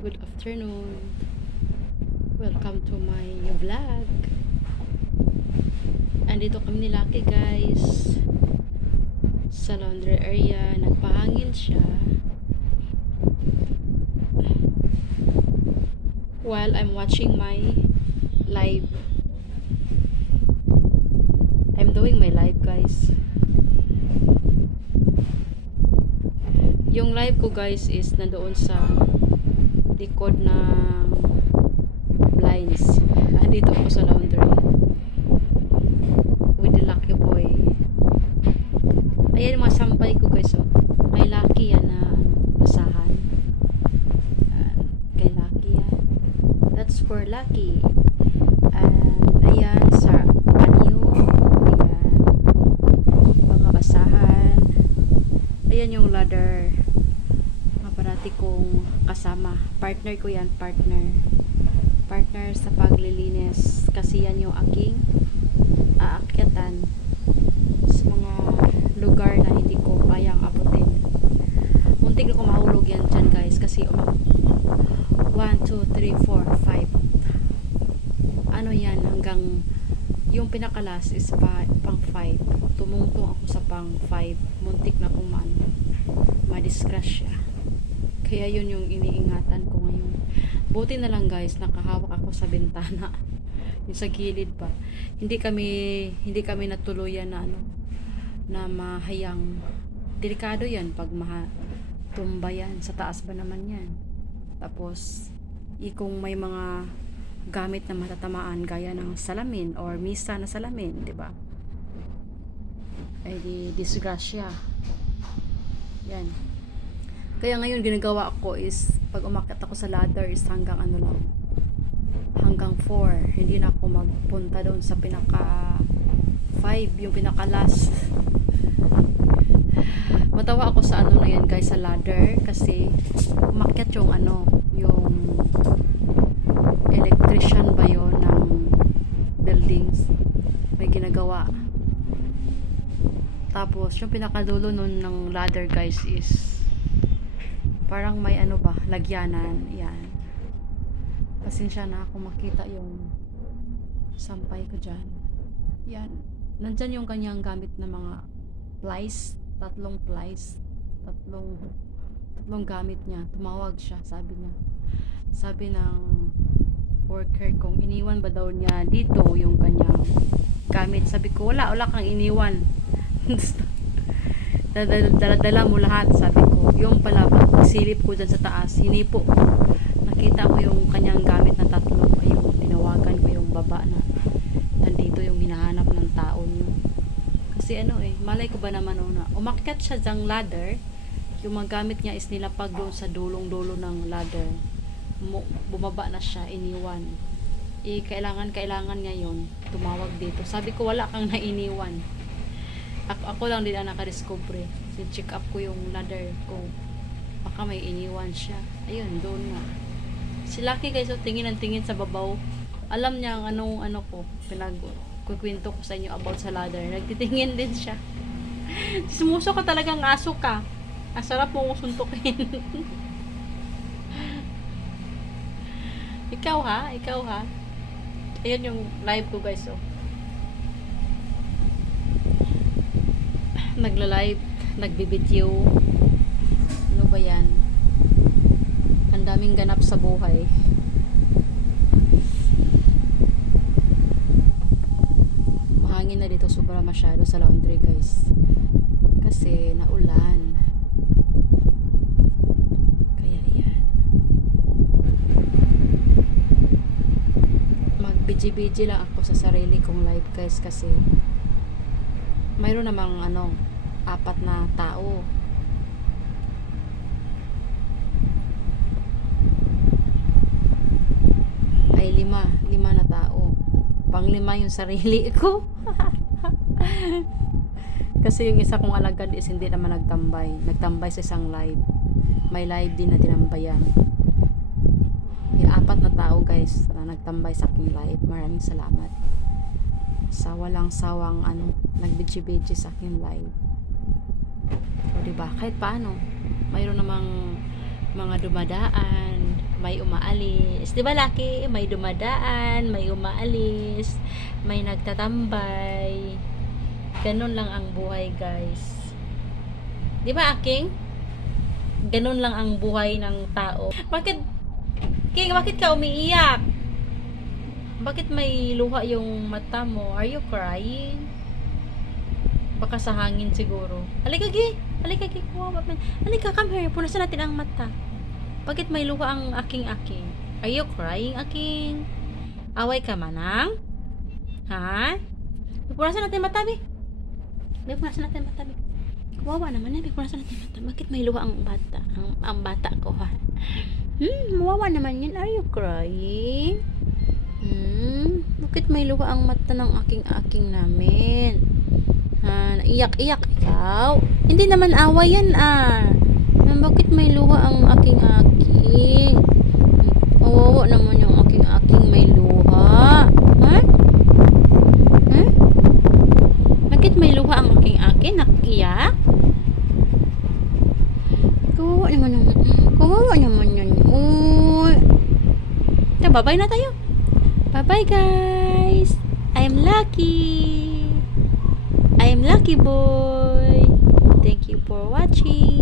Good afternoon. Welcome to my vlog. Andito kami ni Lucky guys sa laundry area. Nagpahangin siya. While I'm watching my live. I'm doing my live guys. Yung live ko guys is nandoon sa likod ng blinds. Andito ako sa laundry. With the lucky boy. Ayan mga sampay ko guys oh. Kay Lucky yan na basahan. Yan. Kay Lucky yan. That's for Lucky. And ayan sa anyo. Ayan. Mga basahan. Ayan yung ladder. Parati kong kasama. Partner ko yan, partner. Partner sa paglilinis. Kasi yan yung aking aakyatan sa mga lugar na hindi ko kayang abutin. Muntik na ko mahulog yan dyan guys. Kasi umak 1, 2, 3, 4, 5. Ano yan hanggang yung pinakalas is pa, pang 5. Tumungtong ako sa pang 5. Muntik na kung man madisgrasya. Kaya yun yung iniingatan ko ngayon. Buti na lang guys, nakahawak ako sa bintana. yung sa gilid pa. Hindi kami hindi kami natuluyan na ano na mahayang delikado yan pag maha tumba yan. Sa taas ba naman yan? Tapos, kung may mga gamit na matatamaan gaya ng salamin or misa na salamin, di ba? Ay di disgrasya. Yan. Kaya ngayon ginagawa ko is pag umakyat ako sa ladder is hanggang ano lang. Hanggang 4. Hindi na ako magpunta doon sa pinaka 5, yung pinaka last. Matawa ako sa ano na yan guys sa ladder kasi umakyat yung ano, yung electrician ba yon ng buildings may ginagawa tapos yung pinakadulo nun ng ladder guys is parang may ano ba lagyanan yan. Pasensya na ako makita yung sampay ko dyan. Yan. Nandyan yung kanyang gamit na mga plies tatlong plies tatlong tatlong gamit niya. Tumawag siya sabi niya. Sabi ng worker kung iniwan ba daw niya dito yung kanyang gamit. Sabi ko, wala, wala kang iniwan. Dala- Dala-dala mo lahat, sabi ko. Yung pala, pagsilip ko dyan sa taas, hinipo ko. Nakita ko yung kanyang gamit na tatlo. Ayun, tinawagan ko yung baba na nandito yung hinahanap ng tao niyo. Kasi ano eh, malay ko ba naman oh, na umakyat siya diyang ladder, yung mga gamit niya is nilapag doon sa dulong-dulo ng ladder bumaba na siya, iniwan. Eh, kailangan, kailangan ngayon, tumawag dito. Sabi ko, wala kang nainiwan. Ako, ako lang din ang nakadiscover. check up ko yung ladder ko. Baka may iniwan siya. Ayun, doon nga. Si Lucky guys, so, tingin ang tingin sa babaw. Alam niya ang anong ano ko, pinag kukwento ko sa inyo about sa ladder. Nagtitingin din siya. Sumuso ka talagang aso ka. Ang sarap mo suntukin. Ikaw ha? Ikaw ha? Ayan yung live ko guys oh. Nagla-live, nagbibideo. Ano ba yan? Ang daming ganap sa buhay. Mahangin na dito sobra masyado sa laundry guys. Kasi naulan. Kaya yan. magbiji-biji lang ako sa sarili kong live guys kasi mayroon namang ano apat na tao. Ay lima. Lima na tao. Pang lima yung sarili ko. Kasi yung isa kong alagad is hindi naman nagtambay. Nagtambay sa isang live. May live din na tinambayan. May apat na tao guys na nagtambay sa aking live. Maraming salamat. Sa walang sawang ano, nagbidji-bidji sa aking live. O diba? Kahit paano, mayroon namang mga dumadaan, may umaalis. 'Di ba Lucky? May dumadaan, may umaalis, may nagtatambay. Ganun lang ang buhay, guys. 'Di ba, Aking? Ganun lang ang buhay ng tao. Bakit King, bakit ka umiiyak? Bakit may luha yung mata mo? Are you crying? Baka sa hangin siguro. Halika, Gi. Halika, Gi. Kawawa man. Halika, come here. Punasan natin ang mata. Bakit may luha ang aking-aking? Are you crying, aking? Away ka manang? Ha? Punasan natin mata, Bi. Bi, punasan natin mata, Bi. Kawawa naman, eh. Bi, punasan natin mata. Bakit may luha ang bata? Ang, ang bata ko, ha? Hmm, mawawa naman yun. Are you crying? Hmm, bakit may luha ang mata ng aking-aking namin? Ha, naiyak-iyak ikaw? Hindi naman awa yan ah. Bakit may luha ang aking-aking? Kawawa naman yung aking-aking may luha. Ha? Ha? Bakit may luha ang aking-aking? Nakiyak? Kawawa naman yung... Kawawa naman yun. Uy. Ito, babay na tayo. Bye-bye, guys. I'm lucky. Lucky Boy. Thank you for watching.